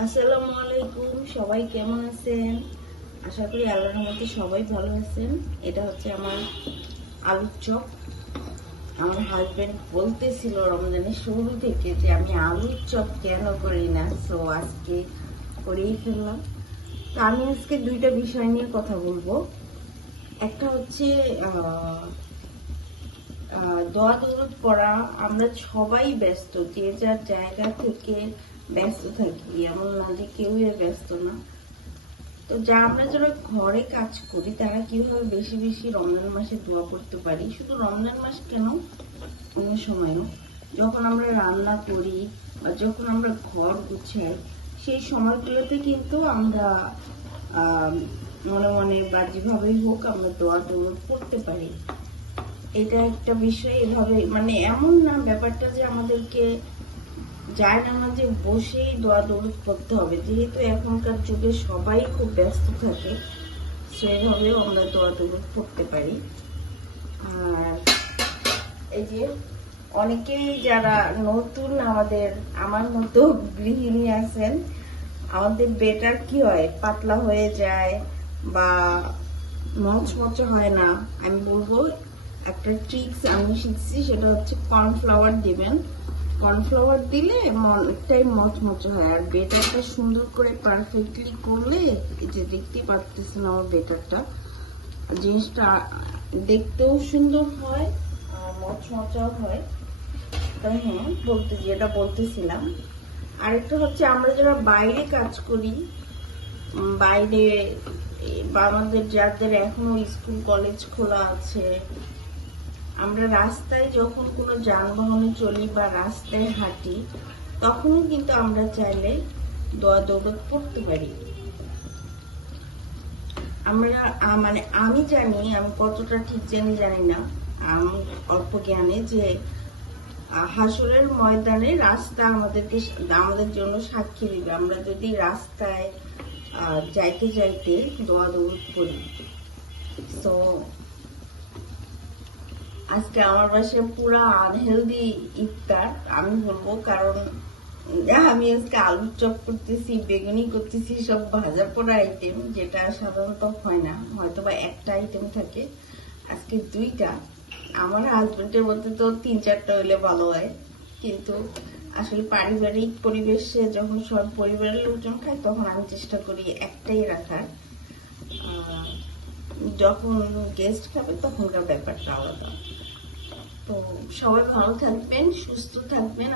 আসসালামু আলাইকুম, সবাই কেমন আছেন? আশা করি আল্লাহর রহমতে সবাই ভালো আছেন। এটা হচ্ছে আমার আলুর চপ। আমার হাজবেন্ড বলতেছিল রমজানের শুরু থেকে যে আমি আলুর চপ কেন করি না, তো আজকে করেই ফেললাম। তো আমি আজকে দুইটা বিষয় নিয়ে কথা বলবো। একটা হচ্ছে দোয়া দৌলত করা। আমরা সবাই ব্যস্ত, যে যার জায়গা থেকে ব্যস্ত থাকি, এমন না যে কেউ ব্যস্ত না। তো আমরা যারা ঘরে কাজ করি তারা কিভাবে বেশি বেশি রমজান মাসে দোয়া করতে পারি। শুধু রমজান মাস কেন, অন্য সময়ও যখন আমরা রান্না করি বা যখন আমরা ঘর গুছাই, সেই সময়গুলোতে কিন্তু আমরা মনে মনে বা যেভাবেই হোক আমরা দোয়া দৌলত করতে পারি। এটা একটা বিষয়। এভাবে মানে এমন না ব্যাপারটা যে আমাদেরকে যায় না যে বসেই দোয়া দৌলত করতে হবে, যেহেতু এখনকার যুগে সবাই খুব ব্যস্ত থাকে, সেভাবেও আমরা দোয়া দৌলত করতে পারি। আর এই যে অনেকেই যারা নতুন আমার মতো গৃহিণী আছেন, আমাদের বেটার কি হয়, পাতলা হয়ে যায় বা মচমচে হয় না। আমি বলবো একটা ট্রিক্স আমি শিখছি, সেটা হচ্ছে কর্নফ্লাওয়ার দিবেন। কর্নফ্লাওয়ার দিলে অনেকটাই মচমচে হয়। আর বেটারটা সুন্দর করে পারফেক্টলি করলে, এই যে দেখতেই পারতেছেন আমার বেটারটা, জিনিসটা দেখতেও সুন্দর হয় আর মচমচাও হয়। তাই হ্যাঁ, যেটা বলতেছিলাম, আরেকটা হচ্ছে আমরা যারা বাইরে কাজ করি, বাইরে বা আমাদের যাদের এখনো স্কুল কলেজ খোলা আছে, আমরা রাস্তায় যখন কোনো যানবাহনে চলি বা রাস্তায় হাঁটি, তখনও কিন্তু আমরা চাইলে দোয়া দৌলত করতে পারি। আমরা মানে আমি জানি, আমি কতটা ঠিক জানি না, আমি অল্প জ্ঞানে, যে হাসরের ময়দানে রাস্তা আমাদের জন্য সাক্ষী দিবে। আমরা যদি রাস্তায় যাইতে যাইতে দোয়া দৌলত করি। তো আজকে আমার বাসায় পুরা আনহেলদি ইফতার আমি বলবো, কারণ আমি আজকে আলুর চপ করতেছি, বেগুনি করতেছি, সব ভাজা পোড়া আইটেম, যেটা সাধারণত হয় না। হয়তো বা একটা আইটেম থাকে, আজকে দুইটা। আমার হাজবেন্ডের মধ্যে তো 3-4টা হইলে ভালো হয়, কিন্তু আসলে পারিবারিক পরিবেশে যখন সব পরিবারের লোকজন খায়, তখন আমি চেষ্টা করি একটাই রাখার। যখন গেস্ট খাবে তখনকার ব্যাপারটা আলাদা। তো সবাই ভালো থাকবেন, সুস্থ থাকবেন।